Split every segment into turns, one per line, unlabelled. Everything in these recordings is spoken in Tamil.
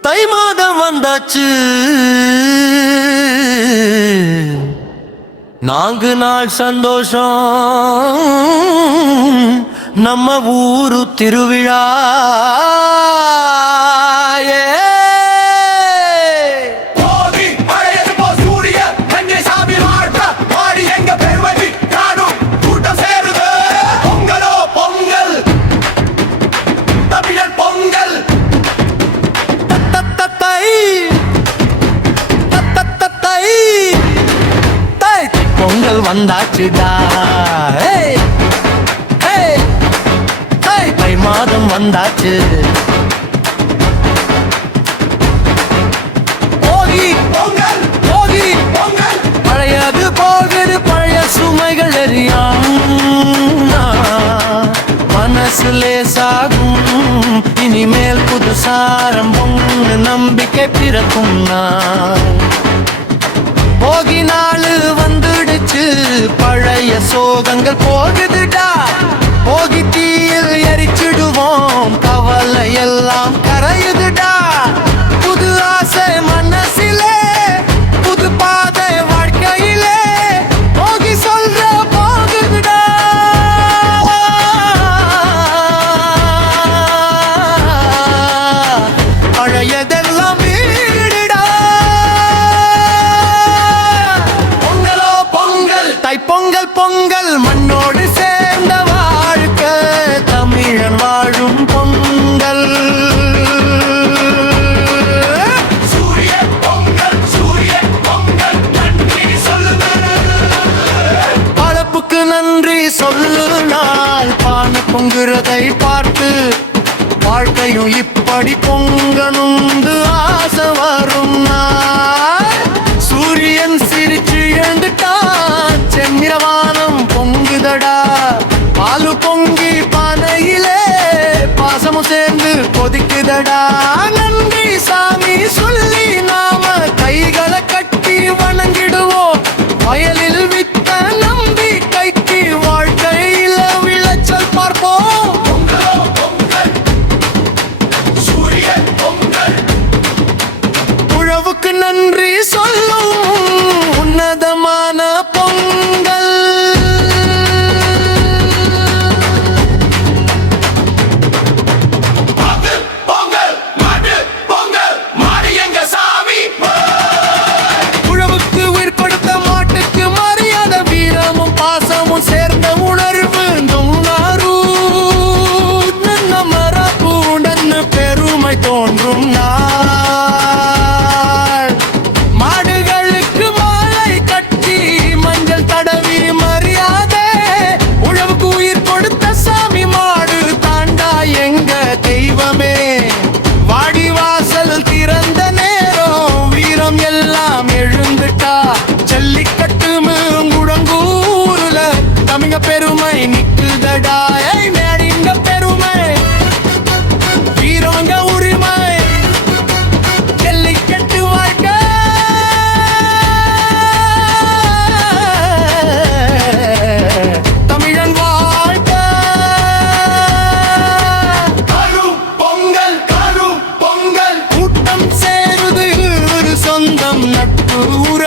தை மாதம் வந்தாச்சு. நான்கு நாள் சந்தோஷம் நம்ம ஊரு திருவிழா.
பொங்கல்
வந்தாச்சுடா. தை மாதம் வந்தாச்சு. போகி
பொங்கல்
போகி.
பொங்கல்.
பழையது போகுது பழைய சுமைகள் எரியாம். மனசு லேசாகும் இனிமேல் புதுசாரம்பம் நம்பிக்கை பிறக்கும் நான் போகி எனக்கு பழைய சோகங்கள் போகுதுடா. போகி தீயில் எரிச்சிடுவோம். கவலை எல்லாம் கரையுதுடா. பொங்குகிறதை பார்த்து வாழ்க்கையும் இப்படி பொங்கணும் ஆசை வரும் சூரியன் சிரி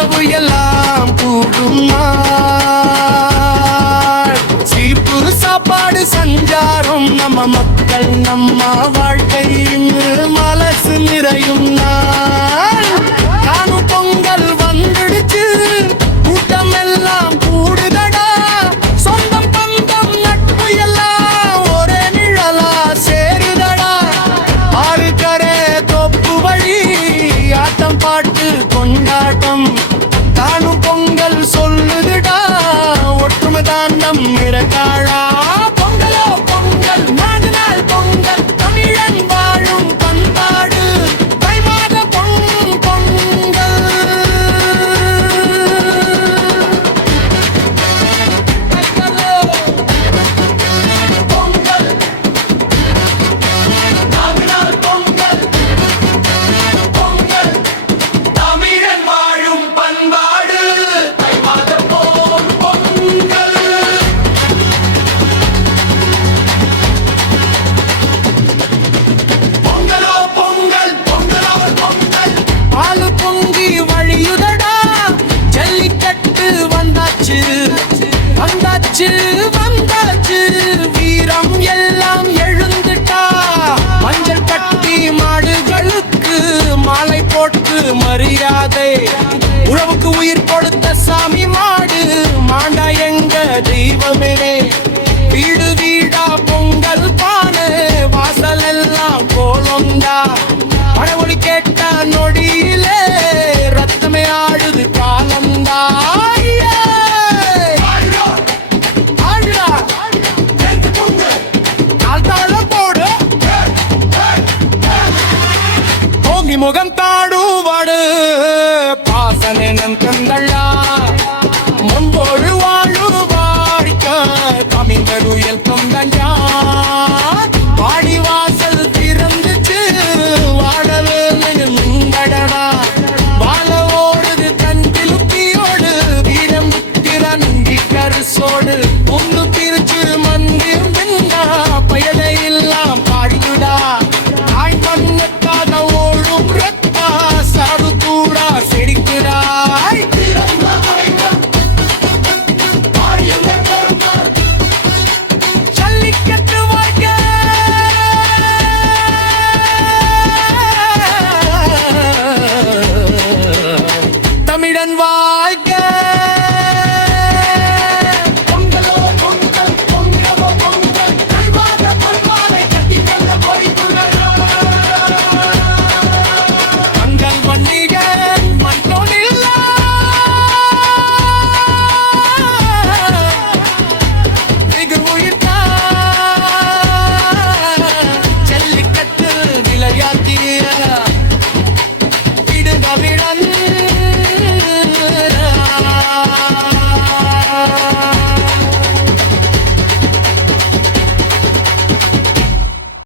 உறவு எல்லாம் கூடுமா சீப்புரு சாப்பாடு சஞ்சாரம் நம்ம மக்கள் நம்ம வாழ்க்கை. மலசு நிறையும்
தான் நம்
விடாதே உழவுக்கு உயிர் கொடுத்த சாமி மாடு மாண்டா எங்க தெய்வமே. வீடு வீடா பொங்கல் பானு வாசல் எல்லாம் கோலம்டா. மழை கேட்ட நொடியிலே ரத்தமே ஆடுது காலம்டா. முகம் கடவுள் எல்பம் தான் idea.